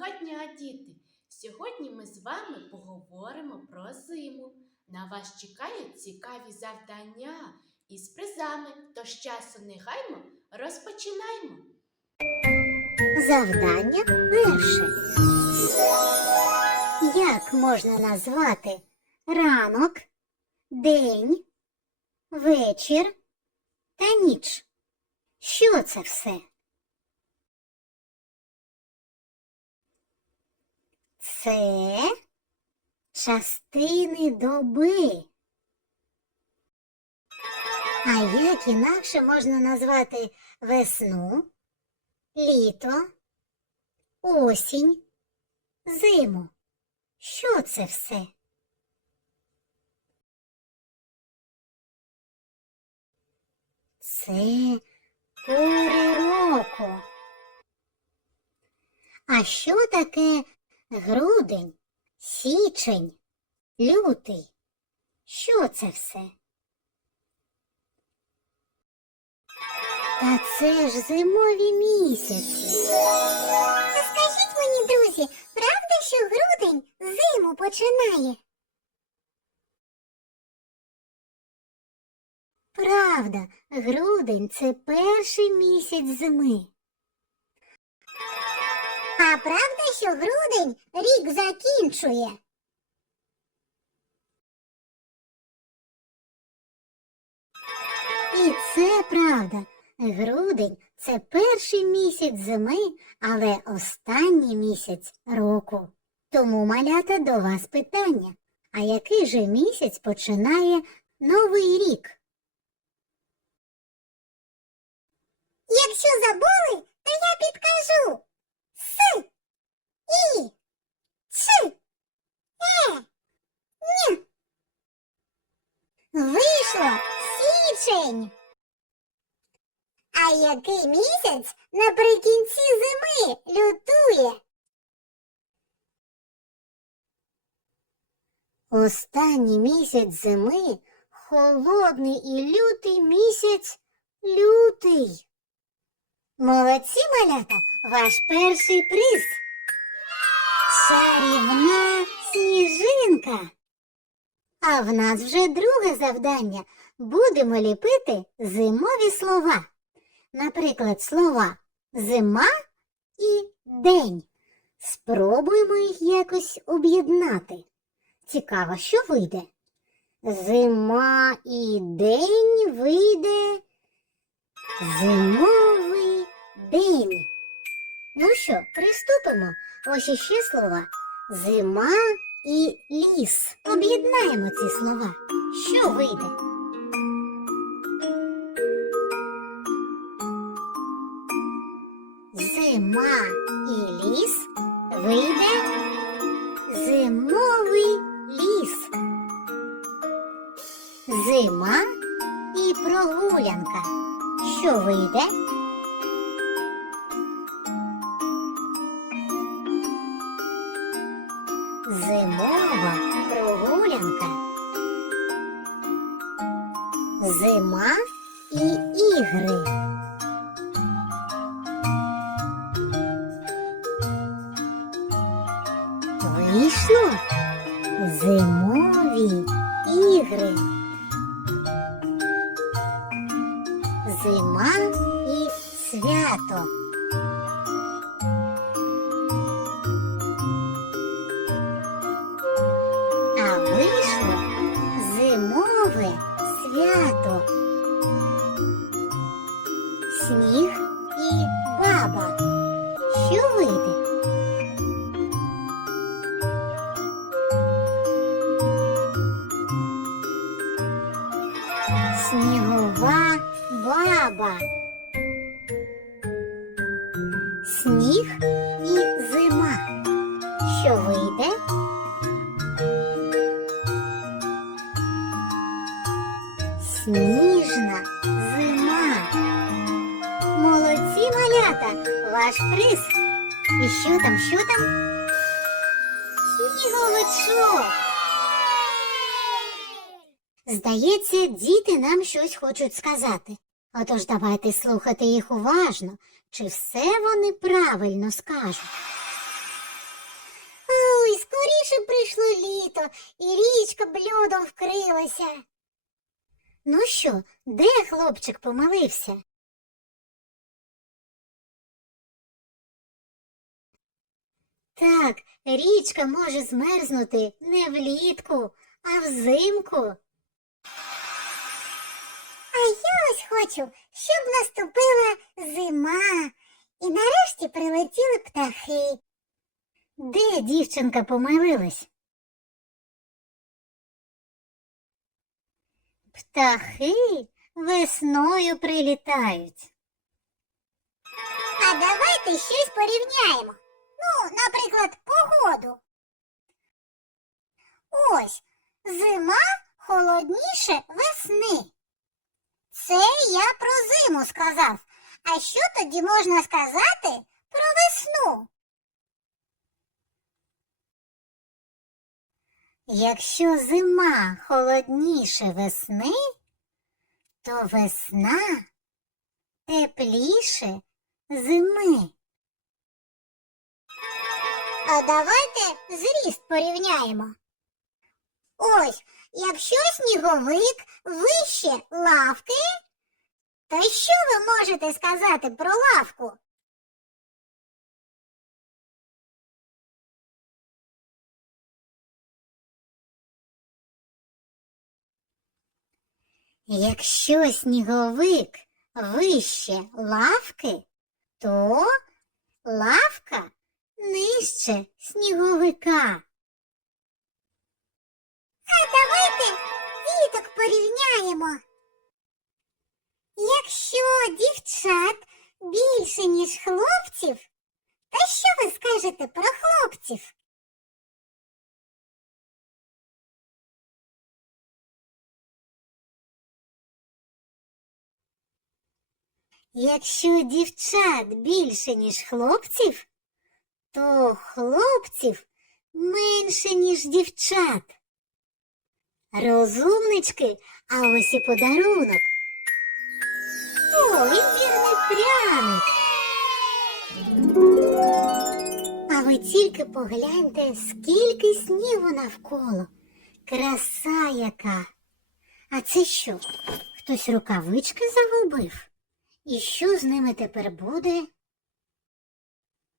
Доброго дня, діти! Сьогодні ми з вами поговоримо про зиму. На вас чекають цікаві завдання із призами. Тож часу не гаймо, розпочинаємо. Завдання перше. Як можна назвати ранок, день, вечір та ніч? Що це все? Це частини доби. А як інакше можна назвати весну, літо, осінь, зиму. Що це все? Це пори року. А що таке грудень, січень, лютий? Що це все? Та це ж зимові місяці. Скажіть мені, друзі, правда, що грудень зиму починає? Правда, грудень це перший місяць зими. Правда, що грудень рік закінчує? І це правда. Грудень це перший місяць зими, але останній місяць року. Тому малята до вас питання. А який же місяць починає новий рік? Якщо забули, то я підкажу. С, І, Ч, Н. Вийшло січень. А який місяць наприкінці зими лютує? Останній місяць зими холодний і лютий місяць лютий. Молодці, малята, ваш перший приз. Чарівна сніжинка. А в нас вже друге завдання. Будемо ліпити зимові слова. Наприклад, слова зима і день. Спробуємо їх якось об'єднати. Цікаво, що вийде. Зима і день вийде зимовий день. Ну що, приступимо. Ось іще слова. Зима і ліс. Об'єднаємо ці слова. Що вийде? Зима і ліс вийде зимовий ліс. Зима і прогулянка. Що вийде? Зимова прогулянка. Зима і ігри. Баба. Сніг і зима. Що вийде? Сніжна зима. Молодці малята, ваш приз. І що там, що там? Сніговичок. Здається, діти нам щось хочуть сказати. Отож давайте слухати їх уважно, чи все вони правильно скажуть. Ой, скоріше прийшло літо, і річка блюдом вкрилася. Ну що, де хлопчик помилився? Так, річка може змерзнути не влітку, а взимку. А я ось хочу, щоб наступила зима, і нарешті прилетіли птахи. Де дівчинка помилилась? Птахи весною прилітають. А давайте щось порівняємо. Ну, наприклад, погоду. Ось зима холодніше весни. Це я про зиму сказав. А що тоді можна сказати про весну? Якщо зима холодніше весни, то весна тепліше зими. А давайте зріст порівняємо. Ось, якщо сніговик вище лавки, то що ви можете сказати про лавку? Якщо сніговик вище лавки, то лавка нижче сніговика. А давайте діток порівняємо. Якщо дівчат більше, ніж хлопців, то що ви скажете про хлопців? Якщо дівчат більше, ніж хлопців, то хлопців менше, ніж дівчат. Розумнички, а ось і подарунок. Ой, вірний пряник. А ви тільки погляньте, скільки снігу навколо. Краса яка. А це що? Хтось рукавички загубив? І що з ними тепер буде?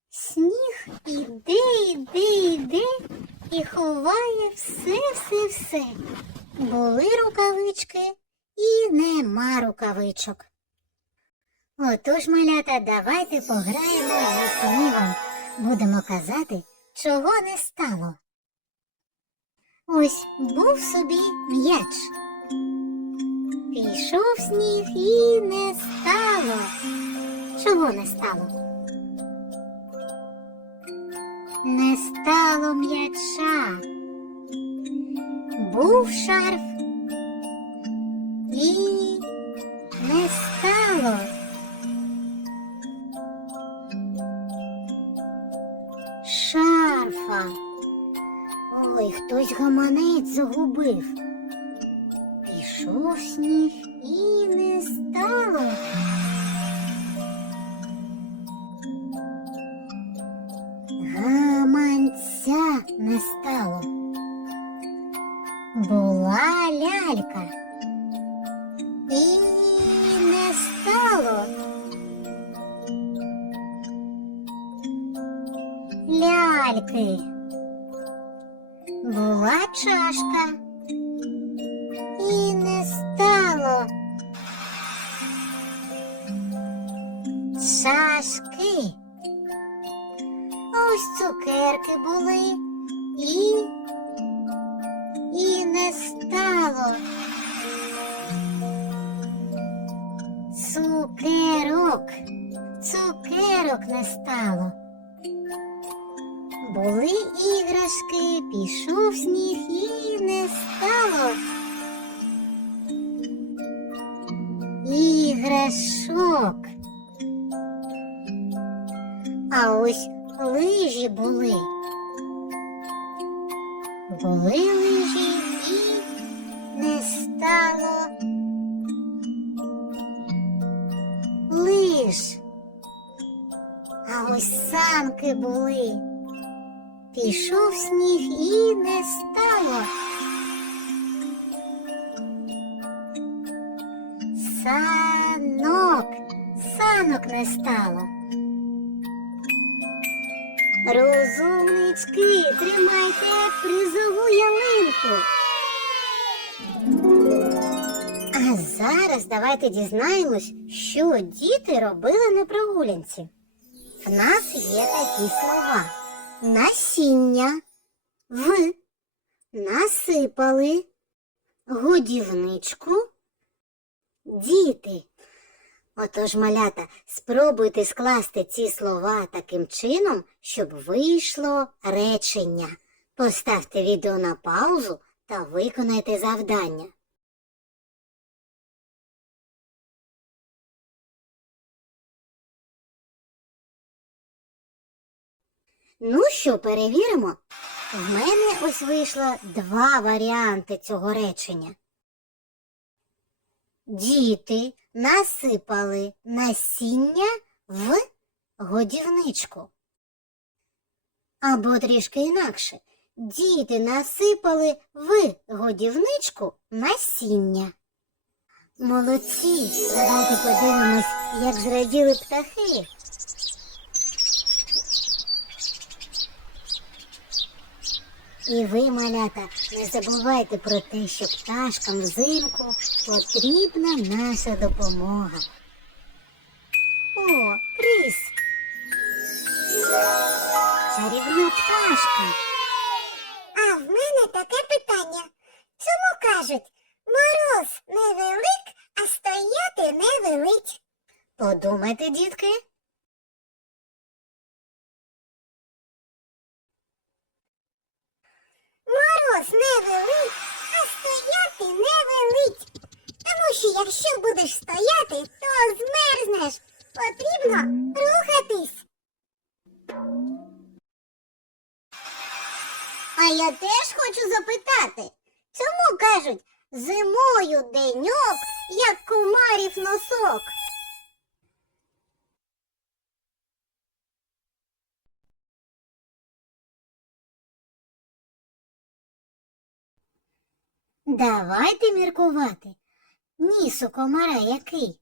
Сніг іде, іде, іде і ховає все, все, все. Були рукавички і нема рукавичок. Отож, малята, давайте пограємо зі снігом. Будемо казати, чого не стало. Ось був собі м'яч. Пішов сніг і не стало. Чого не стало? Не стало м'яча. Був шарф і не стало. Шарфа. Ой, хтось гаманець загубив. Пішов сніг Ляльки. Була чашка. І не стало. Чашки. Ось цукерки були і. І не стало. Цукерок. Цукерок не стало. Були іграшки, пішов сніг і не стало. Іграшок. А ось лижі були. Були лижі і не стало лиж. А ось санки були. Пішов сніг і не стало. Санок, санок не стало. Розумнички, тримайте призову ялинку. А зараз давайте дізнаємось, що діти робили на прогулянці. В нас є такі слова: насіння, в, насипали, годівничку, діти. Отож, малята, спробуйте скласти ці слова таким чином, щоб вийшло речення. Поставте відео на паузу та виконайте завдання. Ну що, перевіримо? В мене ось вийшло два варіанти цього речення. Діти насипали насіння в годівничку. Або трішки інакше. Діти насипали в годівничку насіння. Молодці! Давайте подивимось, як зраділи птахи. І ви, малята, не забувайте про те, що пташкам взимку потрібна наша допомога. О, Кріс! Чарівна пташка. А в мене таке питання. Чому кажуть, мороз не велик, а стояти не велить? Подумайте, дітки. Мороз не велик, а стояти не велить. Тому що якщо будеш стояти, то змерзнеш. Потрібно рухатись. А я теж хочу запитати, чому кажуть зимою деньок, як комарів носок? Давайте міркувати. Ніс у комара який?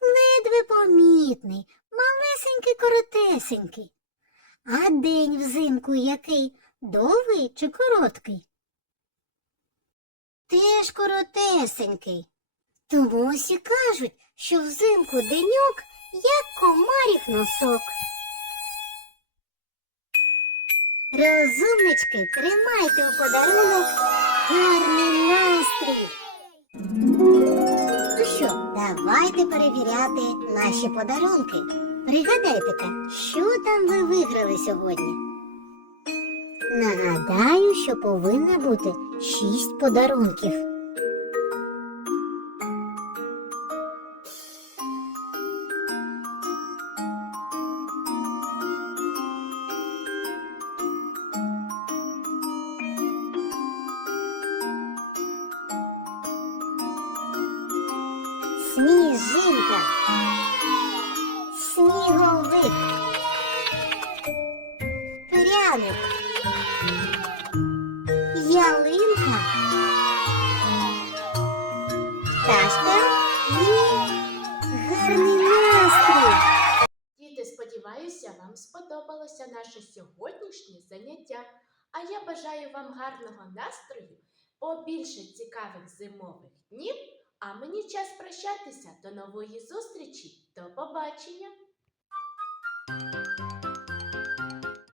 Ледве помітний, малесенький коротесенький. А день взимку який? Довгий чи короткий? Теж коротесенький. Тому ось і кажуть, що взимку деньок, як комарів носок. Розумнички, тримайте у подарунок гарний настрій. Ну що, давайте перевіряти наші подарунки. Пригадайте-ка, що там ви виграли сьогодні? Нагадаю, що повинно бути шість подарунків. Сподобалося наше сьогоднішнє заняття. А я бажаю вам гарного настрою, побільше цікавих зимових днів. А мені час прощатися. До нової зустрічі. До побачення!